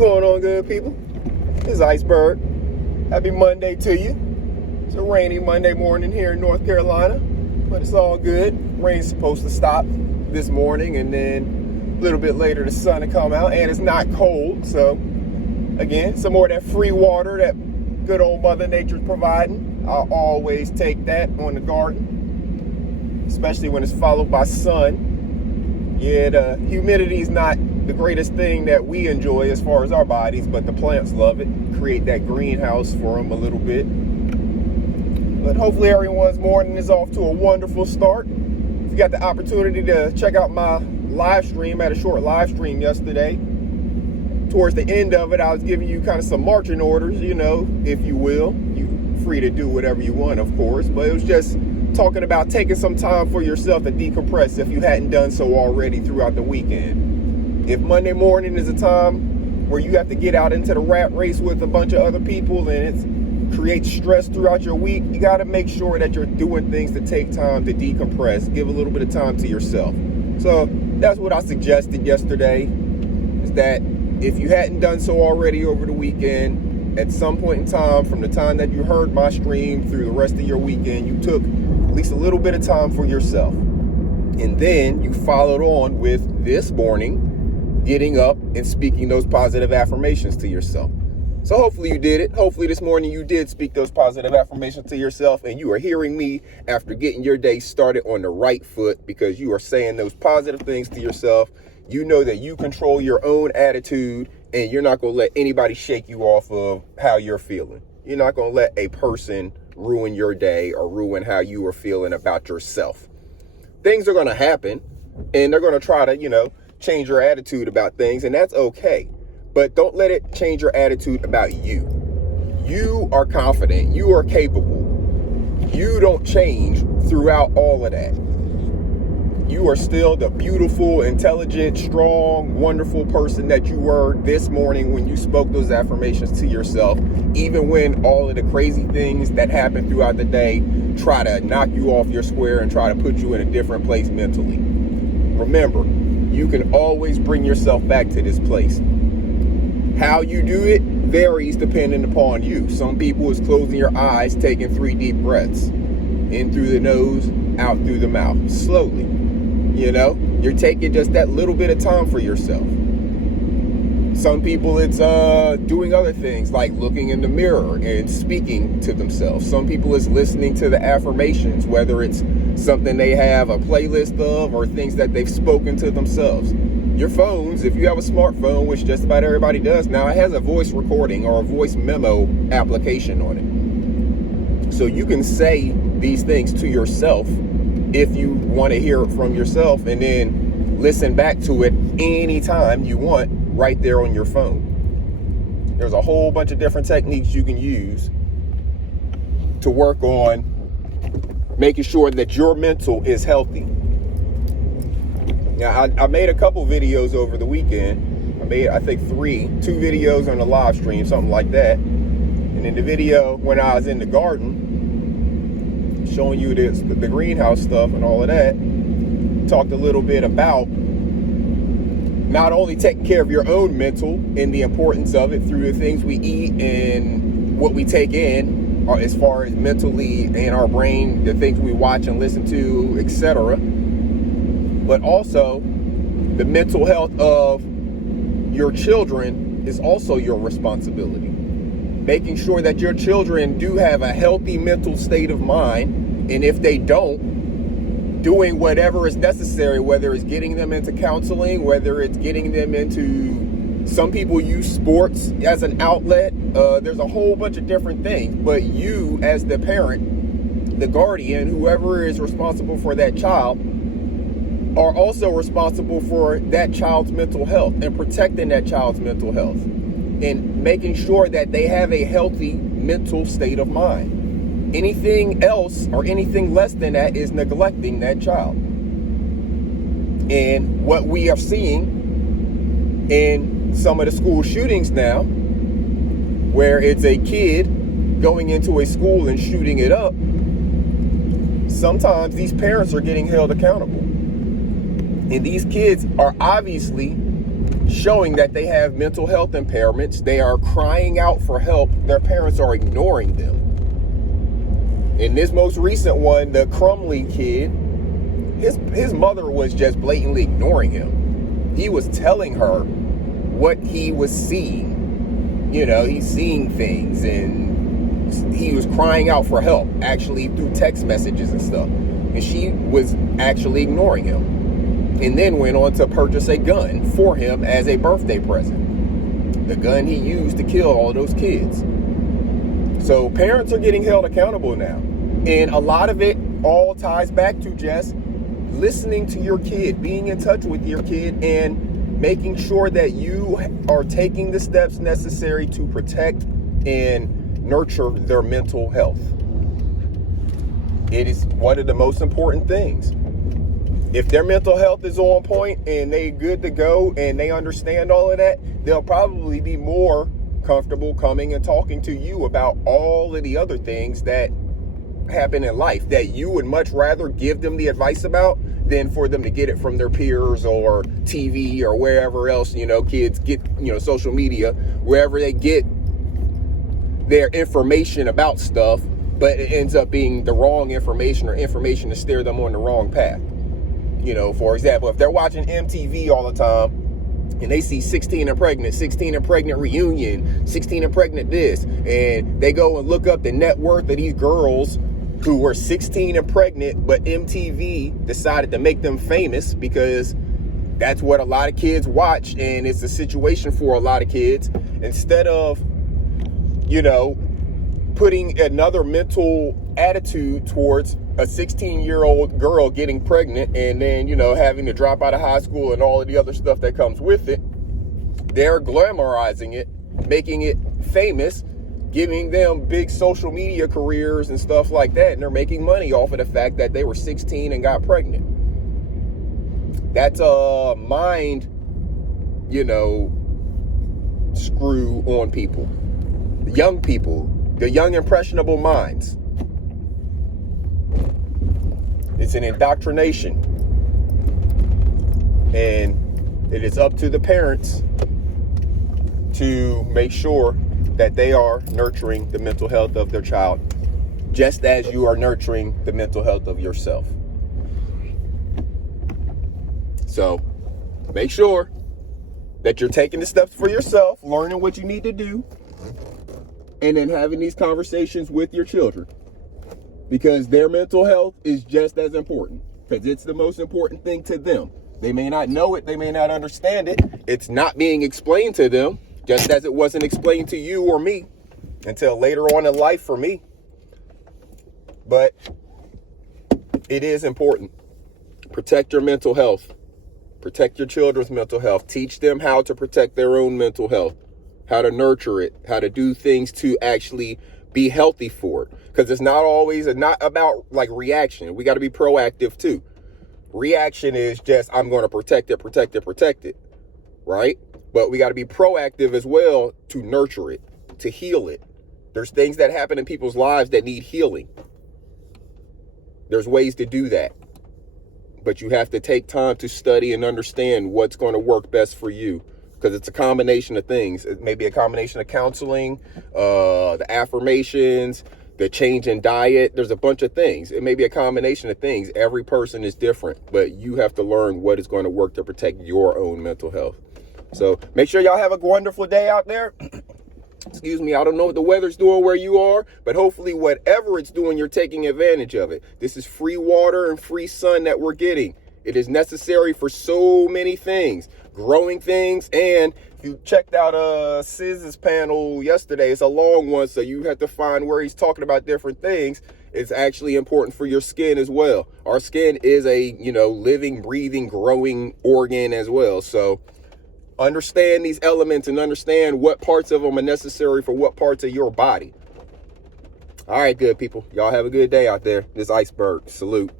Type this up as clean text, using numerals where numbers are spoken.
going on, good people? This is Iceberg. Happy Monday to you. It's a rainy Monday morning here in North Carolina, but it's all good. Rain's supposed to stop this morning, and then a little bit later the sun will come out, and it's not cold. So, again, some more of that free water that good old Mother Nature's providing. I'll always take that on the garden, especially when it's followed by sun. Yeah, the humidity is not the greatest thing that we enjoy as far as our bodies, but the plants love it. Create that greenhouse for them a little bit. But hopefully everyone's morning is off to a wonderful start. If you got the opportunity to check out my live stream, I had a short live stream yesterday. Towards the end of it, I was giving you kind of some marching orders, if you will. You're free to do whatever you want, of course, but it was just talking about taking some time for yourself to decompress if you hadn't done so already throughout the weekend. If Monday morning is a time where you have to get out into the rat race with a bunch of other people and it creates stress throughout your week, you got to make sure that you're doing things to take time to decompress, give a little bit of time to yourself. So that's what I suggested yesterday, is that if you hadn't done so already over the weekend, at some point in time, from the time that you heard my stream through the rest of your weekend, you took at least a little bit of time for yourself. And then you followed on with this morning, getting up and speaking those positive affirmations to yourself. So hopefully you did it. Hopefully this morning you did speak those positive affirmations to yourself, and you are hearing me after getting your day started on the right foot, because you are saying those positive things to yourself. You know that you control your own attitude, and you're not going to let anybody shake you off of how you're feeling. You're not going to let a person ruin your day or ruin how you are feeling about yourself. Things are going to happen, and they're going to try to, change your attitude about things, and that's okay. But don't let it change your attitude about you. You are confident. You are capable. You don't change throughout all of that. You are still the beautiful, intelligent, strong, wonderful person that you were this morning when you spoke those affirmations to yourself, even when all of the crazy things that happen throughout the day try to knock you off your square and try to put you in a different place mentally. Remember, you can always bring yourself back to this place. How you do it varies depending upon you. Some people is closing your eyes, taking 3 deep breaths. In through the nose, out through the mouth. Slowly. You're taking just that little bit of time for yourself. Some people, it's doing other things like looking in the mirror and speaking to themselves. Some people, it's listening to the affirmations, whether it's something they have a playlist of or things that they've spoken to themselves. Your phones, if you have a smartphone, which just about everybody does now, it has a voice recording or a voice memo application on it. So you can say these things to yourself if you want to hear it from yourself, and then listen back to it anytime you want right there on your phone. There's a whole bunch of different techniques you can use to work on making sure that your mental is healthy. Now, I made a couple videos over the weekend. I made, I think, 2 videos on the live stream, something like that. And in the video, when I was in the garden, showing you the greenhouse stuff and all of that, talked a little bit about not only taking care of your own mental and the importance of it through the things we eat and what we take in, as far as mentally in our brain, the things we watch and listen to, etc., but also the mental health of your children is also your responsibility. Making sure that your children do have a healthy mental state of mind, and if they don't, doing whatever is necessary, whether it's getting them into counseling, whether it's getting them into, some people use sports as an outlet. There's a whole bunch of different things, but you as the parent, the guardian, whoever is responsible for that child, are also responsible for that child's mental health and protecting that child's mental health and making sure that they have a healthy mental state of mind. Anything else or anything less than that is neglecting that child. And what we are seeing in some of the school shootings now, where it's a kid going into a school and shooting it up, sometimes these parents are getting held accountable. And these kids are obviously showing that they have mental health impairments. They are crying out for help. Their parents are ignoring them. In this most recent one, the Crumley kid, his mother was just blatantly ignoring him. He was telling her what he was seeing. You know, he's seeing things, and he was crying out for help, actually through text messages and stuff. And she was actually ignoring him. And then went on to purchase a gun for him as a birthday present. The gun he used to kill all of those kids. So parents are getting held accountable now. And a lot of it all ties back to just listening to your kid, being in touch with your kid, and making sure that you are taking the steps necessary to protect and nurture their mental health. It is one of the most important things. If their mental health is on point and they good to go and they understand all of that, they'll probably be more comfortable coming and talking to you about all of the other things that happen in life that you would much rather give them the advice about than for them to get it from their peers or TV or wherever else, kids get, social media, wherever they get their information about stuff, but it ends up being the wrong information or information to steer them on the wrong path. For example, if they're watching MTV all the time and they see 16 and pregnant reunion, 16 and pregnant this, and they go and look up the net worth of these girls who were 16 and pregnant, but MTV decided to make them famous because that's what a lot of kids watch, and it's a situation for a lot of kids. Instead of, putting another mental attitude towards a 16-year-old girl getting pregnant and then, having to drop out of high school and all of the other stuff that comes with it, they're glamorizing it, making it famous, giving them big social media careers and stuff like that. And they're making money off of the fact that they were 16 and got pregnant. That's a mind, screw on people. Young people, the young impressionable minds. It's an indoctrination. And it is up to the parents to make sure that they are nurturing the mental health of their child, just as you are nurturing the mental health of yourself. So make sure that you're taking the steps for yourself, learning what you need to do, and then having these conversations with your children, because their mental health is just as important, because it's the most important thing to them. They may not know it, they may not understand it. It's not being explained to them, just as it wasn't explained to you or me until later on in life for me. But it is important. Protect your mental health. Protect your children's mental health. Teach them how to protect their own mental health, how to nurture it, how to do things to actually be healthy for it. Because it's not always not about like reaction. We got to be proactive too. Reaction is just, I'm going to protect it, right? But we got to be proactive as well to nurture it, to heal it. There's things that happen in people's lives that need healing. There's ways to do that. But you have to take time to study and understand what's going to work best for you. Because it's a combination of things. It may be a combination of counseling, the affirmations, the change in diet. There's a bunch of things. It may be a combination of things. Every person is different, but you have to learn what is going to work to protect your own mental health. So make sure y'all have a wonderful day out there. Excuse me, I don't know what the weather's doing where you are, but hopefully whatever it's doing, you're taking advantage of it. This is free water and free sun that we're getting. It is necessary for so many things, growing things. And if you checked out Siz's panel yesterday, it's a long one, so you have to find where he's talking about different things. It's actually important for your skin as well. Our skin is a, living, breathing, growing organ as well. So understand these elements and understand what parts of them are necessary for what parts of your body. All right, good people. Y'all have a good day out there. This Iceberg. Salute.